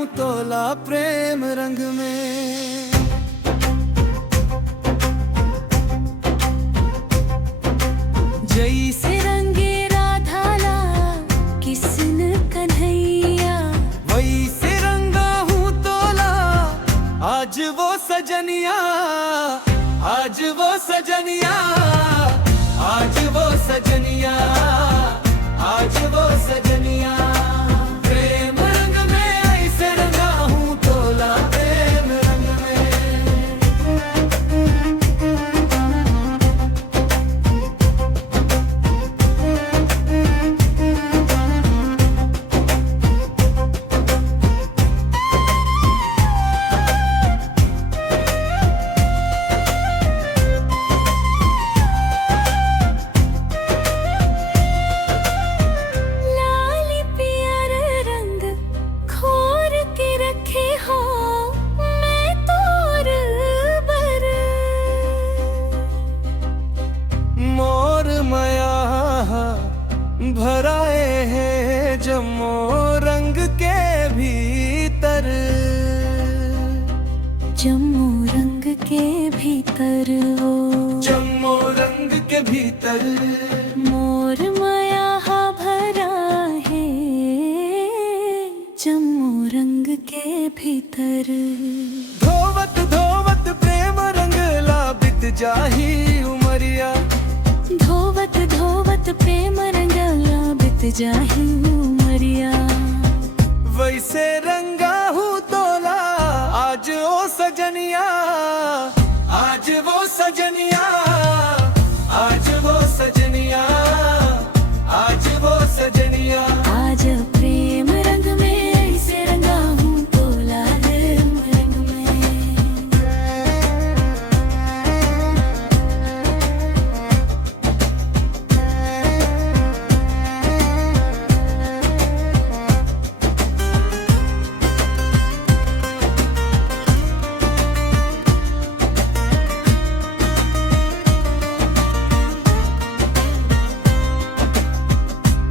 हूँ तोला प्रेम रंग में। जैसे रंगे राधा ला किसन कन्हैया, वैसे रंगा हूँ तोला आज वो सजनिया, आज वो सजनिया, आज वो सजनिया, आज वो सजनिया। प्रेम रंग में ऐसे रंगा हूँ तोला प्रेम रंग में। लाल पियर रंग खोर के रखे हो मैं तोर बर। मोर मया भराए है जमो रंग के भीतर, जम्मू रंग के भीतर ओ जमो रंग के भीतर। मोर माया भरा है जम्मू रंग के भीतर। धोवत धोवत प्रेम रंग ला बित जाही उमरिया, धोवत धोवत प्रेम रंगला बित जाही उमरिया। वैसे रंगा हूँ तोला आज ओ सजनिया, आज वो सजनिया, आज वो सजनिया, आज वो सजनिया। आज प्रेम रंग में ऐसे रंगा हूँ तोला रंग में।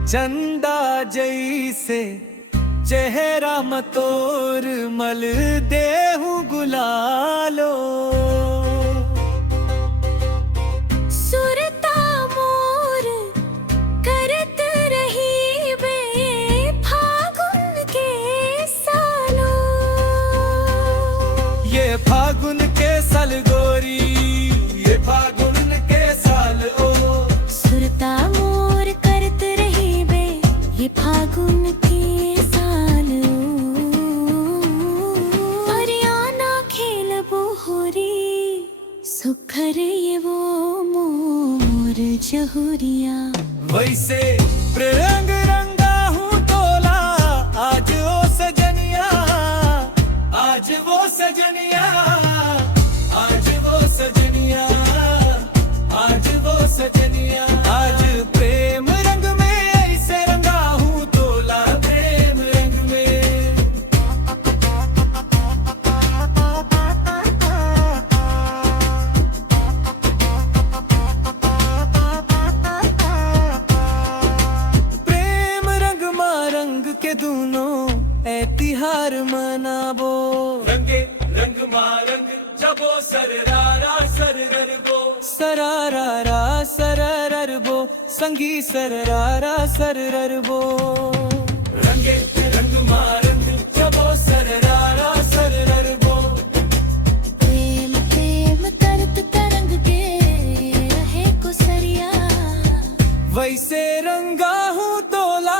चंदा जैसे चेहरा मतोर मल देहु गुलालो, सुरता मोर करत रही बे फागुन के सालो। ये फागुन के साल गोरी, ये फागुन के साल ओ। सुरता मोर करत रही बे ये फागुन के साल। हरियाणा खेल बोहरी सुखर ये वो मोर जहुरिया। वैसे रंग रंगा हूँ तोला आज वो सजनिया, आज वो सजनिया, आज वो सजनिया, आज वो सजनिया। आज प्रेम रंग में ऐसे रंगा हूँ तोला प्रेम रंग में। प्रेम रंग मा रंग के दोनों ऐ तिहार मनाबो। रंगे रंग मा रंग जबो सररारा सरररबो, सरारा सरररबो, संगी सररारा सरररबो। रंगे रंग मा रंग जबो सररारा सरररबो। प्रेम प्रेम तरत तरंग के रहे को सरिया। वैसे रंगा हूँ तोला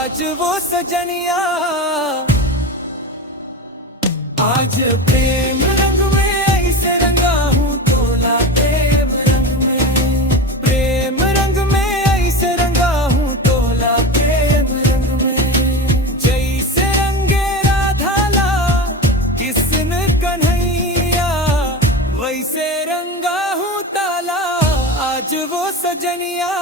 आज वो सजनिया, आज प्रेम रंग में ऐसे रंगा हूँ तोला प्रेम रंग में। प्रेम रंग में ऐसे रंगा हूँ तोला प्रेम रंग में। जैसे रंगे राधा ला किसन कन्हैया, वैसे रंगा हूँ ताला आज वो सजनिया।